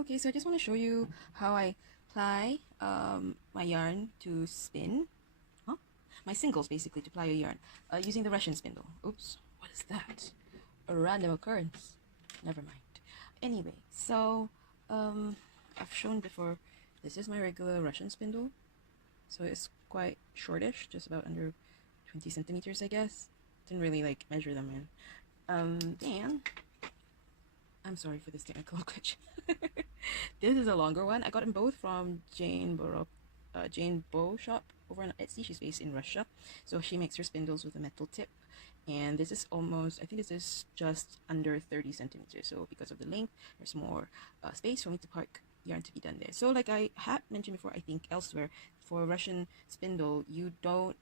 Okay, so I just want to show you how I ply my yarn to spin, my singles basically to ply a yarn using the Russian spindle. Oops, what is that? A random occurrence. Never mind. Anyway, so I've shown before, this is my regular Russian spindle. So it's quite shortish, just about under 20 centimeters, I guess. Didn't really like measure them in. And I'm sorry for this technical glitch. This is a longer one. I got them both from Jane Bo shop over on Etsy. She's based in Russia, so she makes her spindles with a metal tip. And this is almost, I think this is just under 30 centimeters. So because of the length, there's more space for me to park yarn to be done there. So like I had mentioned before, I think elsewhere, for Russian spindle, you don't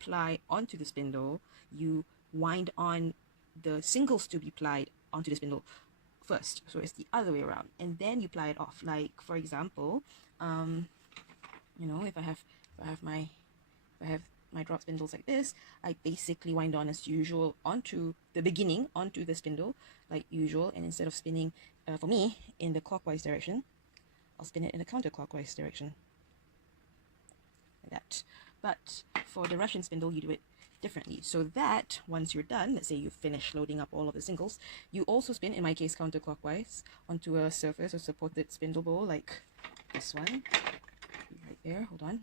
ply onto the spindle. You wind on the singles to be plied onto the spindle first, so it's the other way around, and then you ply it off. Like for example, you know, if I have my drop spindles like this, I basically wind on as usual onto the beginning, onto the spindle like usual, and instead of spinning for me in the clockwise direction, I'll spin it in the counterclockwise direction like that. But for the Russian spindle, you do it differently, so that once you're done, let's say you've finished loading up all of the singles, you also spin, in my case counterclockwise, onto a surface or supported spindle bowl like this one right there. Hold on,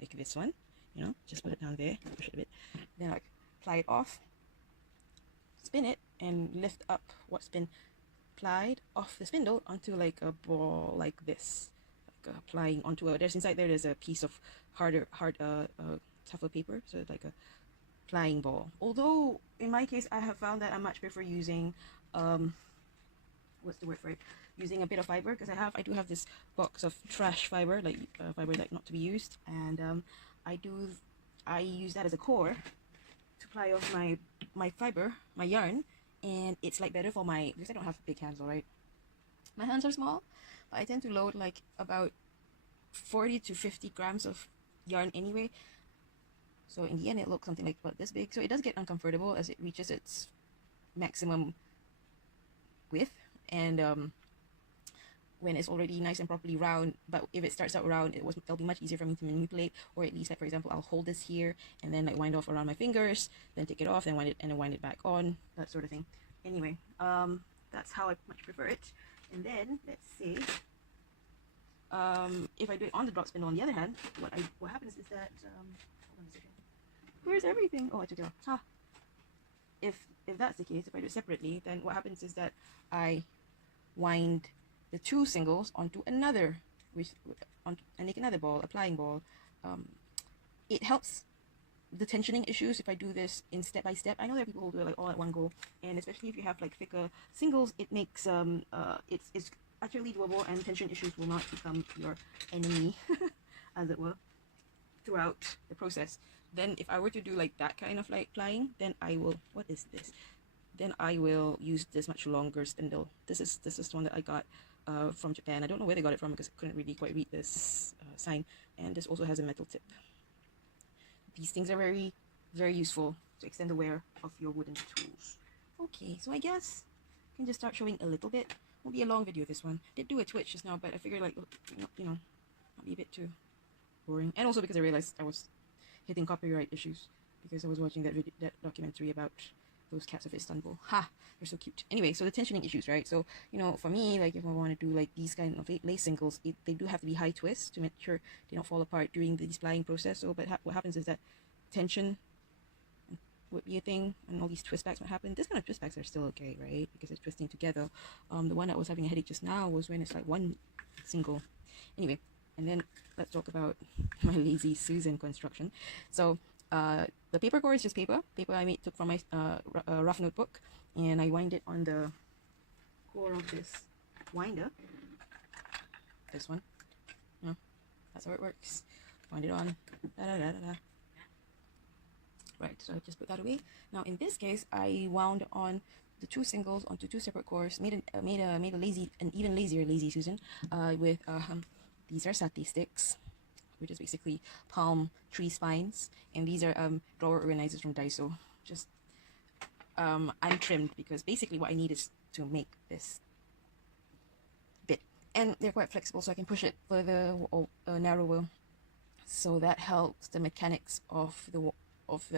like this one, you know, just put it down there, push it a bit, then like ply it off, spin it, and lift up what's been plied off the spindle onto like a ball like this, like applying onto a, there's inside there's a piece of tougher paper, so it's like a plying ball. Although in my case, I have found that I much prefer using what's the word for it, using a bit of fiber, because I do have this box of trash fiber, like fiber like not to be used, and I use that as a core to ply off my fiber, my yarn, and it's like better for my, because I don't have big hands, all right, my hands are small, but I tend to load like about 40 to 50 grams of yarn anyway. So in the end, it looks something like about this big. So it does get uncomfortable as it reaches its maximum width. And when it's already nice and properly round, but if it starts out round, it'll be much easier for me to manipulate. Or at least, like for example, I'll hold this here and then like wind off around my fingers, then take it off, then wind it, and then wind it back on, that sort of thing. Anyway, that's how I much prefer it. And then let's see. If I do it on the drop spindle, on the other hand, what happens is that hold on a second. Where's everything? Oh, I took it off. Ah. If that's the case, if I do it separately, then what happens is that I wind the two singles onto another, and make another ball, a plying ball. It helps the tensioning issues if I do this in step by step. I know there are people who do it like all at one go, and especially if you have like thicker singles, it makes it's actually doable, and tension issues will not become your enemy, as it were, throughout the process. Then if I were to do like that kind of like plying, then I will, what is this? Then I will use this much longer spindle. This is one that I got from Japan. I don't know where they got it from because I couldn't really quite read this sign. And this also has a metal tip. These things are very, very useful to extend the wear of your wooden tools. Okay, so I guess I can just start showing a little bit. Won't be a long video, this one. Did do a twitch just now, but I figured like, you know, might be a bit too boring. And also because I realized I was hitting copyright issues because I was watching that documentary about those cats of Istanbul. Ha! They're so cute. Anyway, so the tensioning issues, right? So, you know, for me, like if I want to do like these kind of lace singles, they do have to be high twists to make sure they don't fall apart during the splying process. So, but what happens is that tension would be a thing, and all these twist backs might happen. This kind of twist backs are still okay, right? Because it's twisting together. The one that was having a headache just now was when it's like one single. Anyway, and then let's talk about my lazy Susan construction. So the paper core is just paper I took from my rough notebook, and I wind it on the core of this winder, this one. Yeah, that's how it works. Wind it on, right, so I just put that away. Now in this case, I wound on the two singles onto two separate cores, made a lazy, an even lazier lazy Susan, with these are satay sticks, which is basically palm tree spines, and these are drawer organizers from Daiso, just untrimmed, because basically what I need is to make this bit and they're quite flexible, so I can push it further or narrower. So that helps the mechanics of the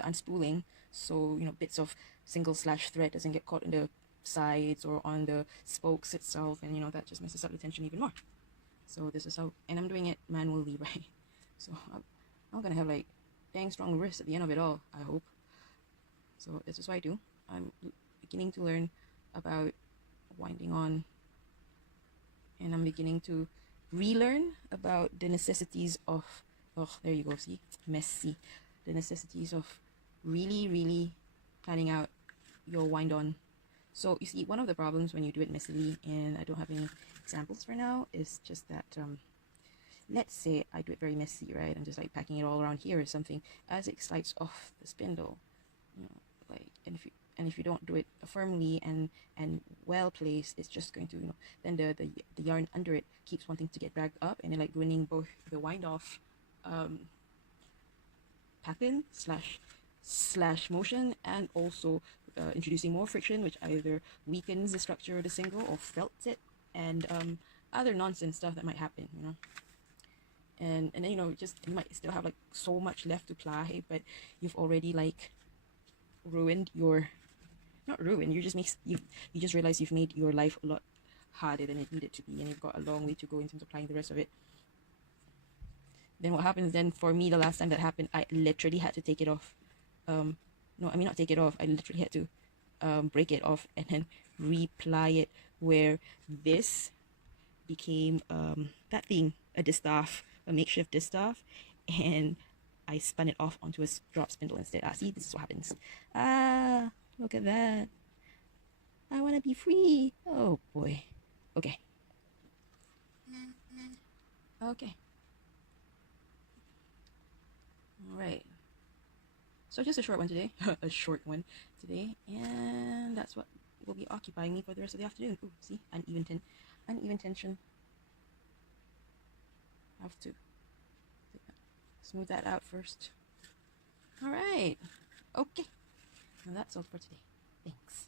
unspooling. So bits of single slash thread doesn't get caught in the sides or on the spokes itself, and that just messes up the tension even more. So this is how, and I'm doing it manually, right? So I'm gonna have like dang strong wrists at the end of it all, I hope. So this is what I do. I'm beginning to learn about winding on, and I'm beginning to relearn about the necessities of, oh, there you go, see, it's messy, the necessities of really planning out your wind on. So you see, one of the problems when you do it messily, and I don't have any examples for now, is just that let's say I do it very messy, right? I'm just like packing it all around here or something. As it slides off the spindle, like, and if you don't do it firmly and well placed, it's just going to then the yarn under it keeps wanting to get dragged up, and then like ruining both the wind off pattern slash motion, and also introducing more friction, which either weakens the structure of the single or felts it, and other nonsense stuff that might happen, and then just you might still have like so much left to ply, but you've already like ruined your, not ruined, you just realize you've made your life a lot harder than it needed to be, and you've got a long way to go in terms of applying the rest of it. Then what happens then, for me, the last time that happened, I literally had to take it off. No, I mean not take it off, I literally had to break it off and then reply it, where this became that thing, a distaff, a makeshift distaff, and I spun it off onto a drop spindle instead. See, this is what happens. Look at that. I want to be free. Oh boy. Okay. Okay. All right. So just a short one today. A short one today, and that's what will be occupying me for the rest of the afternoon. Ooh, see, uneven tension. I have to smooth that out first. All right. Okay. Now that's all for today. Thanks.